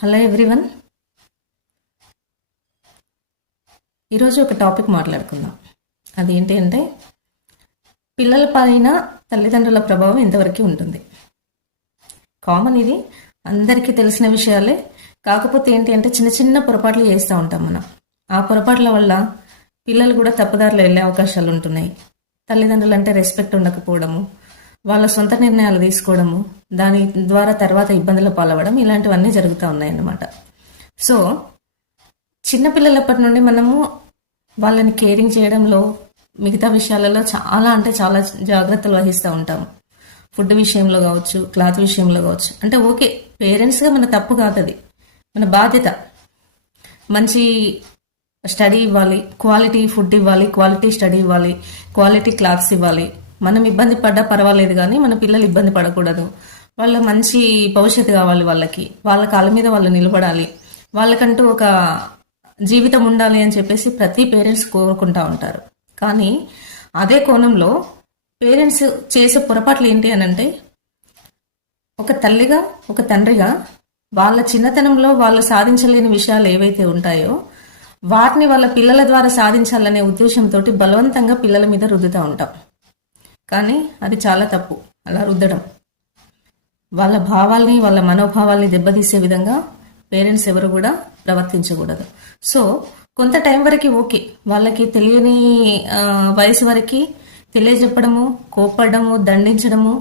Hello everyone. ఈరోజు ఒక topic మాట్లాడుకుందాం. అదేంటి అంటే పిల్లల పైన తల్లిదండ్రుల ప్రభావం ఎంతవరకు ఉంటుంది. కామన్, ఇది అందరికీ తెలిసిన విషయాలే. కాకపోతే ఏంటి అంటే చిన్న చిన్న పొరపాట్లు చేస్తూ ఉంటాం మనం. ఆ పొరపాట్ల వల్ల పిల్లలు కూడా తప్పుదారిలో వెళ్ళే అవకాశాలు ఉంటున్నాయి. తల్లిదండ్రులు అంటే రెస్పెక్ట్ ఉండకపోవడము, వాళ్ళ సొంత నిర్ణయాలు తీసుకోవడము, దాని ద్వారా తర్వాత ఇబ్బందులు పాలవడం, ఇలాంటివన్నీ జరుగుతూ ఉన్నాయన్నమాట. సో చిన్నపిల్లలప్పటి నుండి మనము వాళ్ళని కేరింగ్ చేయడంలో, మిగతా విషయాలలో చాలా జాగ్రత్తలు వహిస్తూ ఉంటాము. ఫుడ్ విషయంలో కావచ్చు, క్లాత్ విషయంలో కావచ్చు. అంటే ఓకే, పేరెంట్స్గా మన తప్పు కాదు, అది మన బాధ్యత. మంచి స్టడీ ఇవ్వాలి, క్వాలిటీ ఫుడ్ ఇవ్వాలి, క్వాలిటీ స్టడీ ఇవ్వాలి, క్వాలిటీ క్లాత్స్ ఇవ్వాలి. మనం ఇబ్బంది పడ్డా పర్వాలేదు, కానీ మన పిల్లలు ఇబ్బంది పడకూడదు. వాళ్ళ మంచి భవిష్యత్తు కావాలి, వాళ్ళ కాళ్ళ మీద వాళ్ళు నిలబడాలి, వాళ్ళకంటూ ఒక జీవితం ఉండాలి అని చెప్పేసి ప్రతి పేరెంట్స్ కోరుకుంటా ఉంటారు. కానీ అదే కోణంలో పేరెంట్స్ చేసే పొరపాట్లు ఏంటి అని అంటే, ఒక తల్లిగా ఒక తండ్రిగా వాళ్ళ చిన్నతనంలో వాళ్ళు సాధించలేని విషయాలు ఏవైతే ఉంటాయో వాటిని వాళ్ళ పిల్లల ద్వారా సాధించాలనే ఉద్దేశంతో బలవంతంగా పిల్లల మీద రుద్దుతూ ఉంటాం. కానీ అది చాలా తప్పు. అలా రుద్దడం వాళ్ళ భావాల్ని, వాళ్ళ మనోభావాల్ని దెబ్బతీసే విధంగా పేరెంట్స్ ఎవరు కూడా ప్రవర్తించకూడదు. సో కొంత టైం వరకు ఓకే, వాళ్ళకి తెలియని వయసు వరకు తెలియజెప్పడము, కోపడము, దండించడము,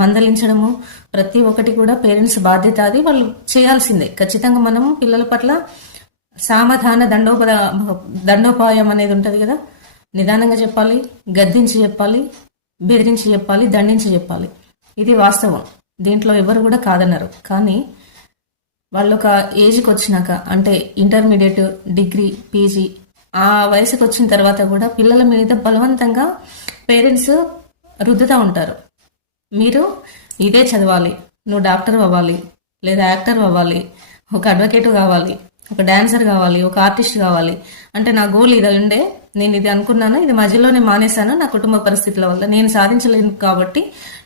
మందలించడము, ప్రతి ఒక్కటి కూడా పేరెంట్స్ బాధ్యత. అది వాళ్ళు చేయాల్సిందే ఖచ్చితంగా. మనం పిల్లల పట్ల సామధాన దండోపాయం అనేది ఉంటుంది కదా. నిదానంగా చెప్పాలి, గద్దించి చెప్పాలి, బెదిరించి చెప్పాలి, దండించి చెప్పాలి. ఇది వాస్తవం, దీంట్లో ఎవరు కూడా కాదన్నారు. కానీ వాళ్ళు ఒక ఏజ్కి వచ్చినాక, అంటే ఇంటర్మీడియట్, డిగ్రీ, పీజీ ఆ వయసుకు వచ్చిన తర్వాత కూడా పిల్లల మీద బలవంతంగా పేరెంట్స్ రుద్దుతూ ఉంటారు. మీరు ఇదే చదవాలి, నువ్వు డాక్టర్ అవ్వాలి, లేదా యాక్టర్ అవ్వాలి, ఒక అడ్వకేట్ కావాలి, ఒక డాన్సర్ కావాలి, ఒక ఆర్టిస్ట్ కావాలి. అంటే నా గోల్ ఇది ఉండే, నేను ఇది అనుకున్నాను, ఇది మధ్యలోనే మానేశాను నా కుటుంబ పరిస్థితుల వల్ల, నేను సాధించలేను. కాబట్టి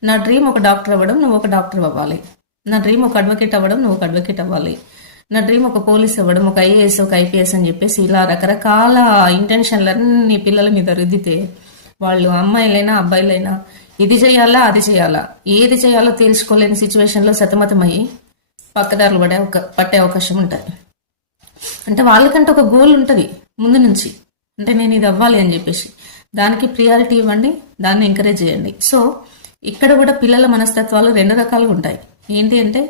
నా డ్రీమ్ ఒక డాక్టర్ అవ్వడం, నువ్వు ఒక డాక్టర్ అవ్వాలి. నా డ్రీమ్ ఒక అడ్వకేట్ అవ్వడం, నువ్వు ఒక అడ్వకేట్ అవ్వాలి. నా డ్రీమ్ ఒక పోలీస్ అవ్వడం, ఒక ఐఏఎస్, ఒక ఐపీఎస్ అని చెప్పేసి ఇలా రకరకాల ఇంటెన్షన్లన్నీ పిల్లల మీద రుద్దితే వాళ్ళు అమ్మాయిలైనా అబ్బాయిలైనా ఇది చేయాలా అది చేయాలా, ఏది చేయాలో తేల్చుకోలేని సిచ్యువేషన్లో సతమతమయ్యి పక్కదారులు పట్టే అవకాశం ఉంటుంది. అంటే వాళ్ళకంటే ఒక గోల్ ఉంటుంది ముందు నుంచి, అంటే నేను ఇది అవ్వాలి అని చెప్పేసి దానికి ప్రియారిటీ ఇవ్వండి, దాన్ని ఎంకరేజ్ చేయండి. సో ఇక్కడ కూడా పిల్లల మనస్తత్వాలు రెండు రకాలుగా ఉంటాయి. ఏంటి అంటే